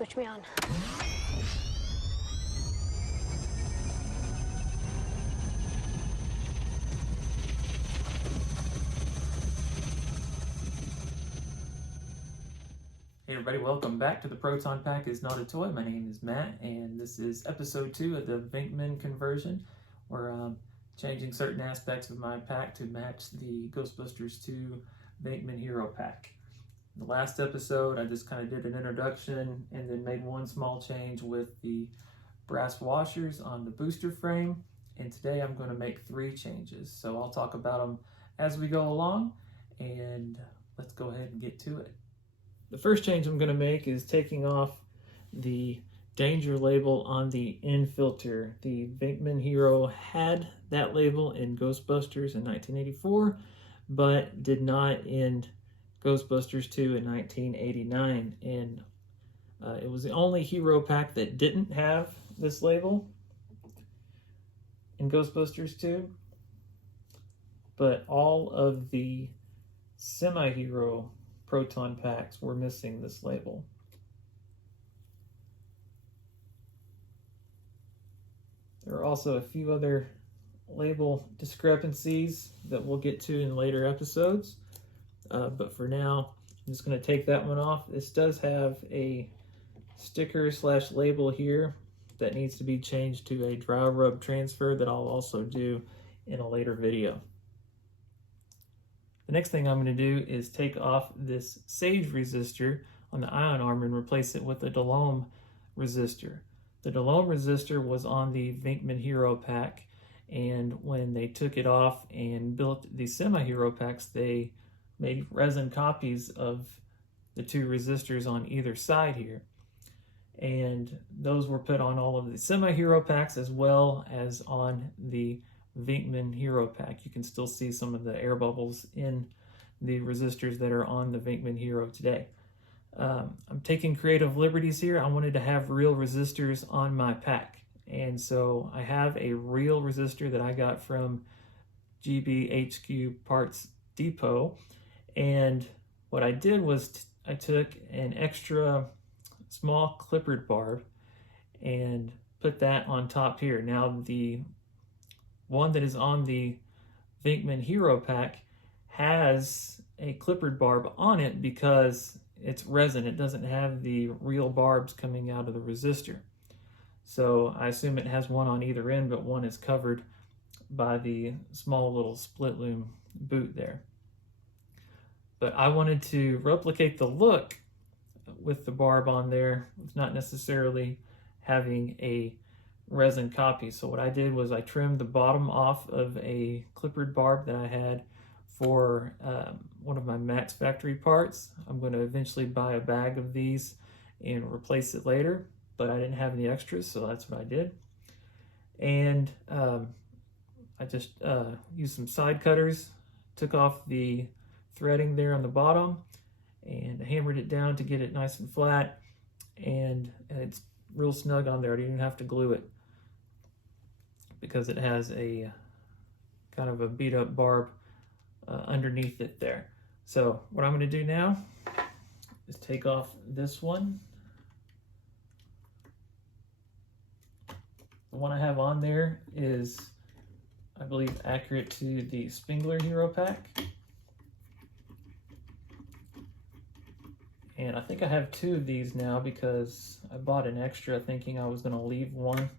switch me on. Hey everybody, welcome back to the Proton Pack is Not a Toy. My name is Matt, and this is episode 2 of the Venkman conversion, where I'm changing certain aspects of my pack to match the Ghostbusters 2 Venkman Hero Pack. In the last episode, I just kind of did an introduction and then made one small change with the brass washers on the booster frame, and today I'm going to make 3 changes. So I'll talk about them as we go along, and let's go ahead and get to it. The first change I'm going to make is taking off the danger label on the NFilter. The Venkman Hero had that label in Ghostbusters in 1984, but did not in Ghostbusters 2 in 1989. And it was the only hero pack that didn't have this label in Ghostbusters 2. But all of the semi-hero Proton packs were missing this label. There are also a few other label discrepancies that we'll get to in later episodes, but for now I'm just going to take that one off. This does have a sticker / label here that needs to be changed to a dry rub transfer that I'll also do in a later video. The next thing I'm going to do is take off this Sage resistor on the ion arm and replace it with a Dalohm Resistor. The Dalohm Resistor was on the Venkman Hero Pack, and when they took it off and built the semi-hero packs, they made resin copies of the 2 resistors on either side here. And those were put on all of the semi-hero packs as well as on the Venkman Hero Pack. You can still see some of the air bubbles in the resistors that are on the Venkman Hero today. I'm taking creative liberties here. I wanted to have real resistors on my pack, and so I have a real resistor that I got from GBHQ Parts Depot, and what I did was I took an extra small Clippard barb and put that on top here. Now the one that is on the Venkman Hero Pack has a Clippard barb on it because it's resin. It doesn't have the real barbs coming out of the resistor. So I assume it has one on either end, but one is covered by the small little split loom boot there. But I wanted to replicate the look with the barb on there, with not necessarily having a resin copy. So what I did was I trimmed the bottom off of a Clippard barb that I had for one of my Max factory parts. I'm going to eventually buy a bag of these and replace it later, but I didn't have any extras, so that's what I did. And I just used some side cutters, took off the threading there on the bottom, and hammered it down to get it nice and flat, and it's real snug on there. I didn't even have to glue it, because it has a kind of a beat up barb underneath it there. So what I'm going to do now is take off this one. The one I have on there is, I believe, accurate to the Spengler Hero Pack. And I think I have 2 of these now because I bought an extra thinking I was going to leave one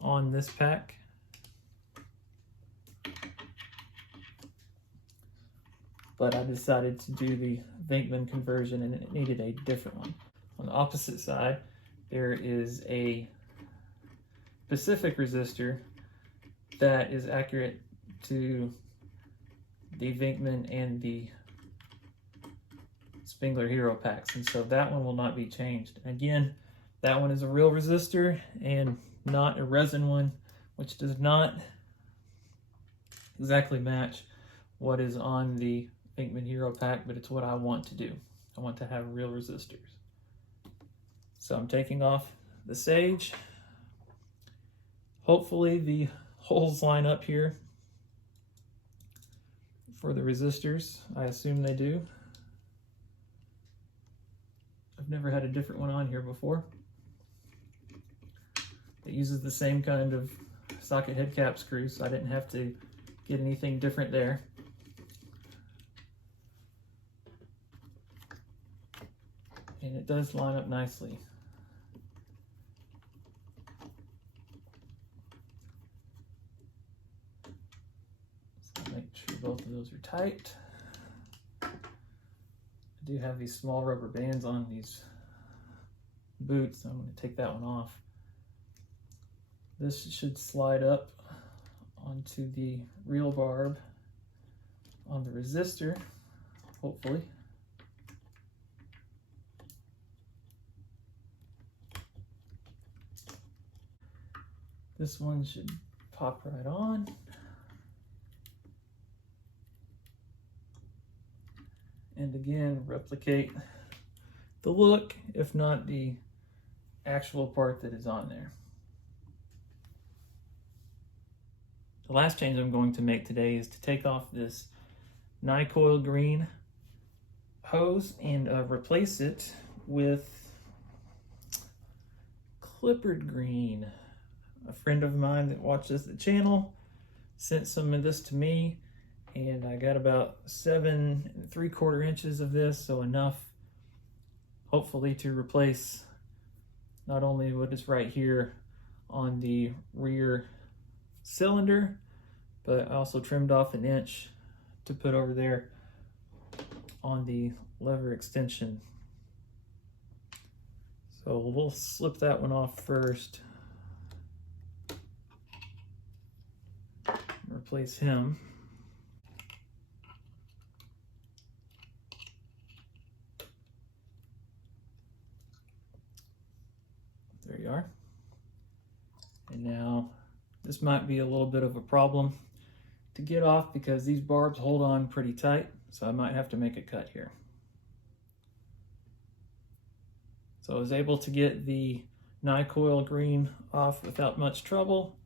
on this pack. But I decided to do the Venkman conversion and it needed a different one. On the opposite side, there is a Pacific resistor that is accurate to the Venkman and the Spengler Hero packs, and so that one will not be changed. Again, that one is a real resistor and not a resin one, which does not exactly match what is on the Venkman Hero Pack, but it's what I want to do. I want to have real resistors. So I'm taking off the Sage. Hopefully the holes line up here for the resistors. I assume they do. I've never had a different one on here before. It uses the same kind of socket head cap screw, so I didn't have to get anything different there. And it does line up nicely. So make sure both of those are tight. I do have these small rubber bands on these boots, so I'm going to take that one off. This should slide up onto the real barb on the resistor, hopefully. This one should pop right on. And again, replicate the look, if not the actual part that is on there. The last change I'm going to make today is to take off this Ni-Coil green hose and replace it with Clippard green. A friend of mine that watches the channel sent some of this to me, and I got about 7 3/4 inches of this, so enough hopefully to replace not only what is right here on the rear cylinder, but I also trimmed off 1 inch to put over there on the lever extension. So we'll slip that one off first. Replace him. There you are. And now this might be a little bit of a problem to get off because these barbs hold on pretty tight, so I might have to make a cut here. So I was able to get the Ni-Coil green off without much trouble.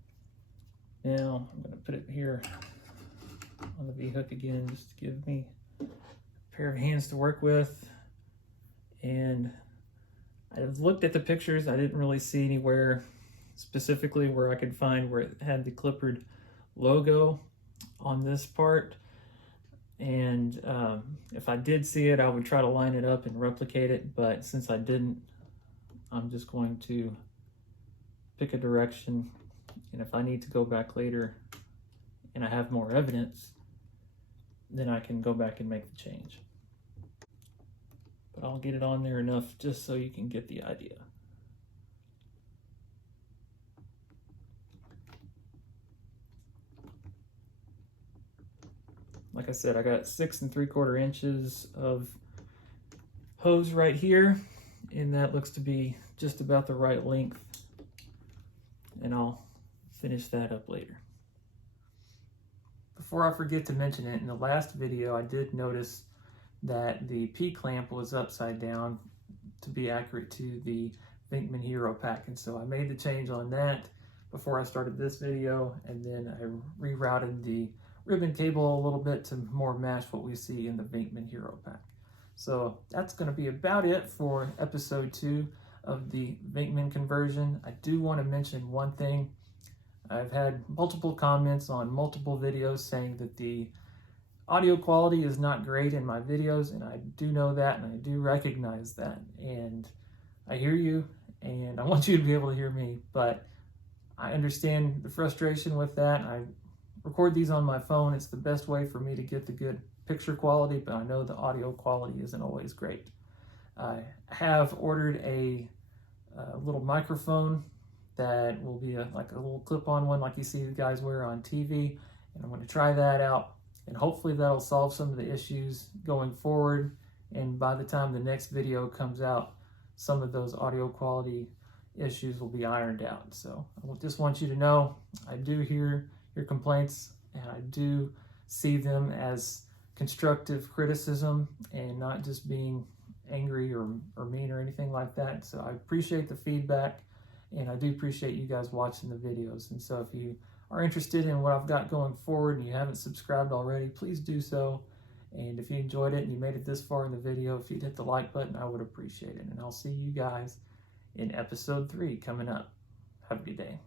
Now I'm going to put it here on the V-hook again, just to give me a pair of hands to work with. And I've looked at the pictures. I didn't really see anywhere specifically where I could find where it had the Clippard logo on this part. And if I did see it, I would try to line it up and replicate it. But since I didn't, I'm just going to pick a direction. And if I need to go back later and I have more evidence, then I can go back and make the change. But I'll get it on there enough just so you can get the idea. Like I said, I got 6 3/4 inches of hose right here, and that looks to be just about the right length. And I'll finish that up later. Before I forget to mention it, in the last video I did notice that the P-clamp was upside down to be accurate to the Venkman Hero Pack, and so I made the change on that before I started this video, and then I rerouted the ribbon cable a little bit to more match what we see in the Venkman Hero Pack. So that's going to be about it for episode 2 of the Venkman conversion. I do want to mention one thing. I've had multiple comments on multiple videos saying that the audio quality is not great in my videos, and I do know that, and I do recognize that, and I hear you, and I want you to be able to hear me, but I understand the frustration with that. I record these on my phone. It's the best way for me to get the good picture quality, but I know the audio quality isn't always great. I have ordered a little microphone that will be like a little clip-on one like you see the guys wear on TV, and I'm going to try that out, and hopefully that'll solve some of the issues going forward, and by the time the next video comes out, some of those audio quality issues will be ironed out. So I just want you to know I do hear your complaints, and I do see them as constructive criticism and not just being angry or mean or anything like that. So I appreciate the feedback, and I do appreciate you guys watching the videos. And so if you are interested in what I've got going forward and you haven't subscribed already, please do so. And if you enjoyed it and you made it this far in the video, if you'd hit the like button, I would appreciate it. And I'll see you guys in episode 3 coming up. Have a good day.